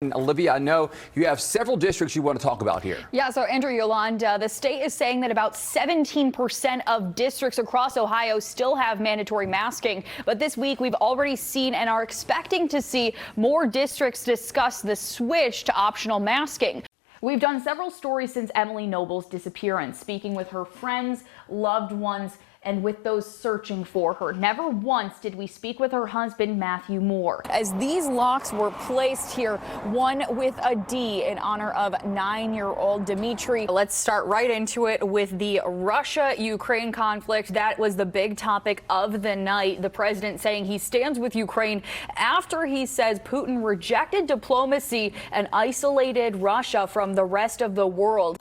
Olivia, I know you have several districts you want to talk about here. Yeah, so Andrew, Yolanda, the state is saying that about 17% of districts across Ohio still have mandatory masking. But this week we've already seen and are expecting to see more districts discuss the switch to optional masking. We've done several stories since Emily Noble's disappearance, speaking with her friends, loved ones, and with those searching for her. Never once did we speak with her husband, Matthew Moore. As these locks were placed here, one with a D in honor of 9-year-old Dimitri. Let's start right into it with the Russia-Ukraine conflict. That was the big topic of the night. The president saying he stands with Ukraine after he says Putin rejected diplomacy and isolated Russia from the rest of the world.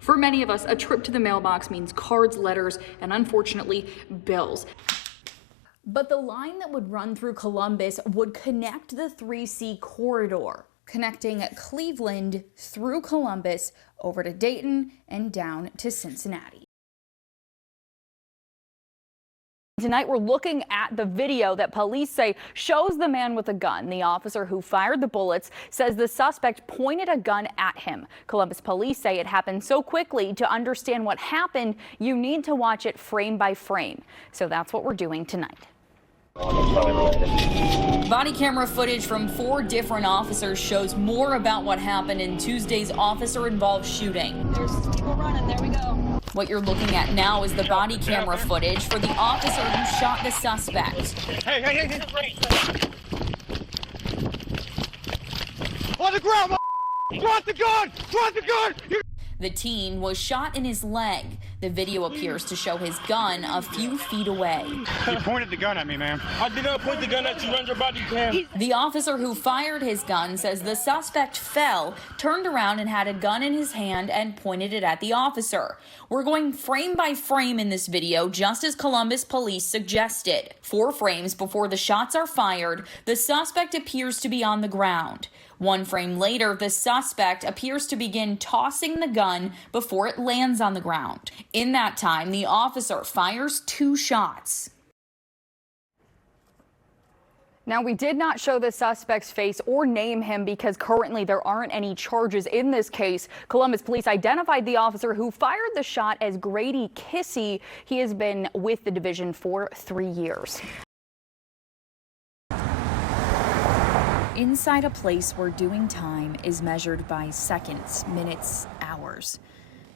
For many of us, a trip to the mailbox means cards, letters, and unfortunately, bills. But the line that would run through Columbus would connect the 3C corridor, connecting Cleveland through Columbus over to Dayton and down to Cincinnati. Tonight, we're looking at the video that police say shows the man with a gun. The officer who fired the bullets says the suspect pointed a gun at him. Columbus police say it happened so quickly. To understand what happened, you need to watch it frame by frame. So that's what we're doing tonight. Body camera footage from 4 different officers shows more about what happened in Tuesday's officer-involved shooting. There's people running. There we go. What you're looking at now is the body camera footage for the officer who shot the suspect. Hey. On the ground, drop the gun! Drop the gun! The teen was shot in his leg. The video appears to show his gun a few feet away. He pointed the gun at me, man. I did not point the gun at you. Run your body cam. The officer who fired his gun says the suspect fell, turned around and had a gun in his hand and pointed it at the officer. We're going frame by frame in this video, just as Columbus police suggested. 4 frames before the shots are fired, the suspect appears to be on the ground. 1 frame later, the suspect appears to begin tossing the gun before it lands on the ground. In that time, the officer fires 2 shots. Now, we did not show the suspect's face or name him because currently there aren't any charges in this case. Columbus police identified the officer who fired the shot as Grady Kissy. He has been with the division for 3 years. Inside a place where doing time is measured by seconds, minutes, hours,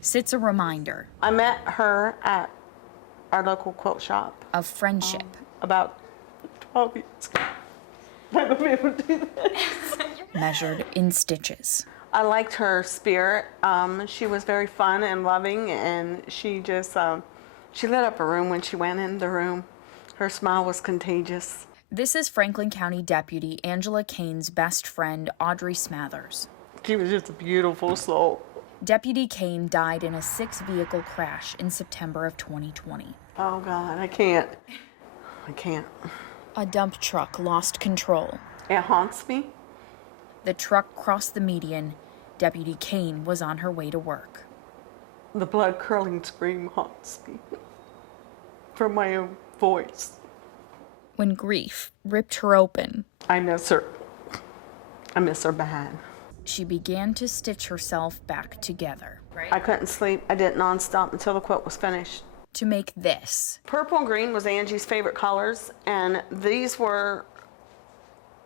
sits a reminder. I met her at our local quilt shop. Of friendship. About 12 years ago. I don't be able to do this. Measured in stitches. I liked her spirit. She was very fun and loving, and she just, she lit up a room when she went in the room. Her smile was contagious. This is Franklin County Deputy Angela Kane's best friend, Audrey Smathers. She was just a beautiful soul. Deputy Kane died in a 6-vehicle crash in September of 2020. Oh, God, I can't. A dump truck lost control. It haunts me. The truck crossed the median. Deputy Kane was on her way to work. The blood-curdling scream haunts me from my own voice. When grief ripped her open, I miss her. I miss her bad. She began to stitch herself back together. I couldn't sleep. I did nonstop until the quilt was finished. To make this. Purple and green was Angie's favorite colors, and these were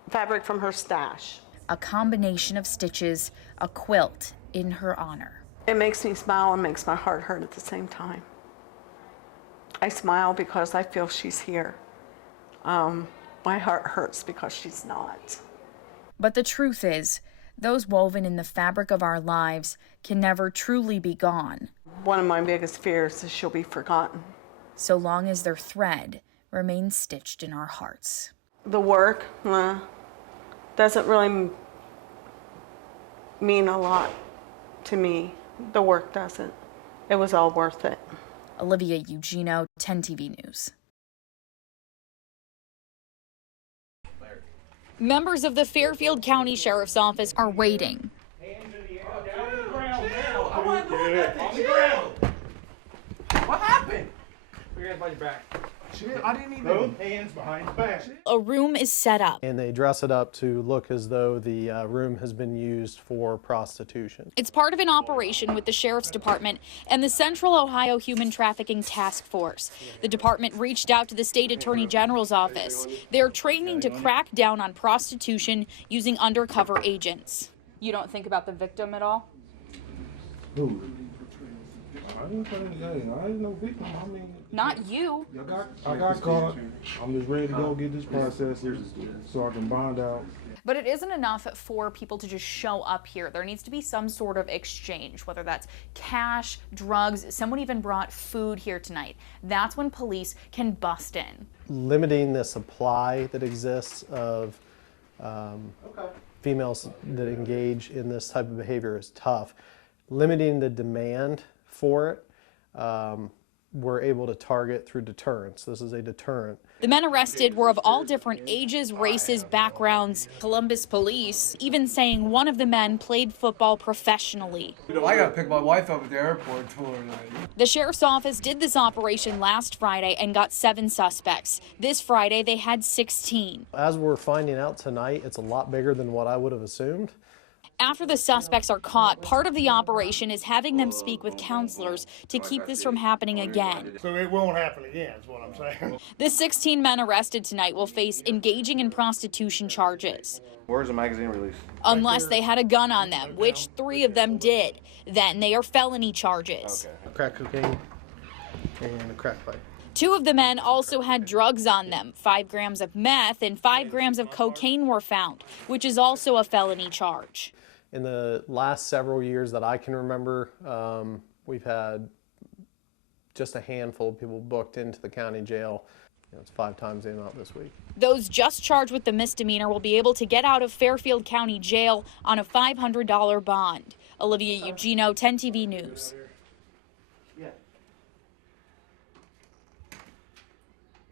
fabric from her stash. A combination of stitches, a quilt in her honor. It makes me smile and makes my heart hurt at the same time. I smile because I feel she's here. My heart hurts because she's not. But the truth is, those woven in the fabric of our lives can never truly be gone. One of my biggest fears is she'll be forgotten. So long as their thread remains stitched in our hearts. The work doesn't really mean a lot to me. The work doesn't. It was all worth it. Olivia Ugino, 10 TV News. Members of the Fairfield County Sheriff's Office are waiting. What happened? We got everybody back. I didn't even. Both hands behind the back. A room is set up. And they dress it up to look as though the room has been used for prostitution. It's part of an operation with the Sheriff's Department and the Central Ohio Human Trafficking Task Force. The department reached out to the state attorney general's office. They're training to crack down on prostitution using undercover agents. You don't think about the victim at all? Who? I ain't no victim. I mean, Not you. I got caught. I'm just ready to go get this process so I can bond out. But it isn't enough for people to just show up here. There needs to be some sort of exchange, whether that's cash, drugs. Someone even brought food here tonight. That's when police can bust in. Limiting the supply that exists of females that engage in this type of behavior is tough. Limiting the demand for it, we're able to target through deterrence. This is a deterrent. The men arrested were of all different ages, races, backgrounds. Columbus police even saying one of the men played football professionally. I gotta pick my wife up at the airport tomorrow night. The sheriff's office did this operation last Friday and got 7 suspects. This Friday, they had 16. As we're finding out tonight, it's a lot bigger than what I would have assumed. After the suspects are caught, part of the operation is having them speak with counselors to keep this from happening again. So it won't happen again, is what I'm saying. The 16 men arrested tonight will face engaging in prostitution charges. Where's the magazine release? Unless they had a gun on them, which 3 of them did. Then they are felony charges. Crack cocaine and a crack pipe. 2 of the men also had drugs on them. 5 grams of meth and 5 grams of cocaine were found, which is also a felony charge. In the last several years that I can remember, we've had just a handful of people booked into the county jail. It's 5 times the amount this week. Those just charged with the misdemeanor will be able to get out of Fairfield County Jail on a $500 bond. Olivia Ugino, 10 TV News.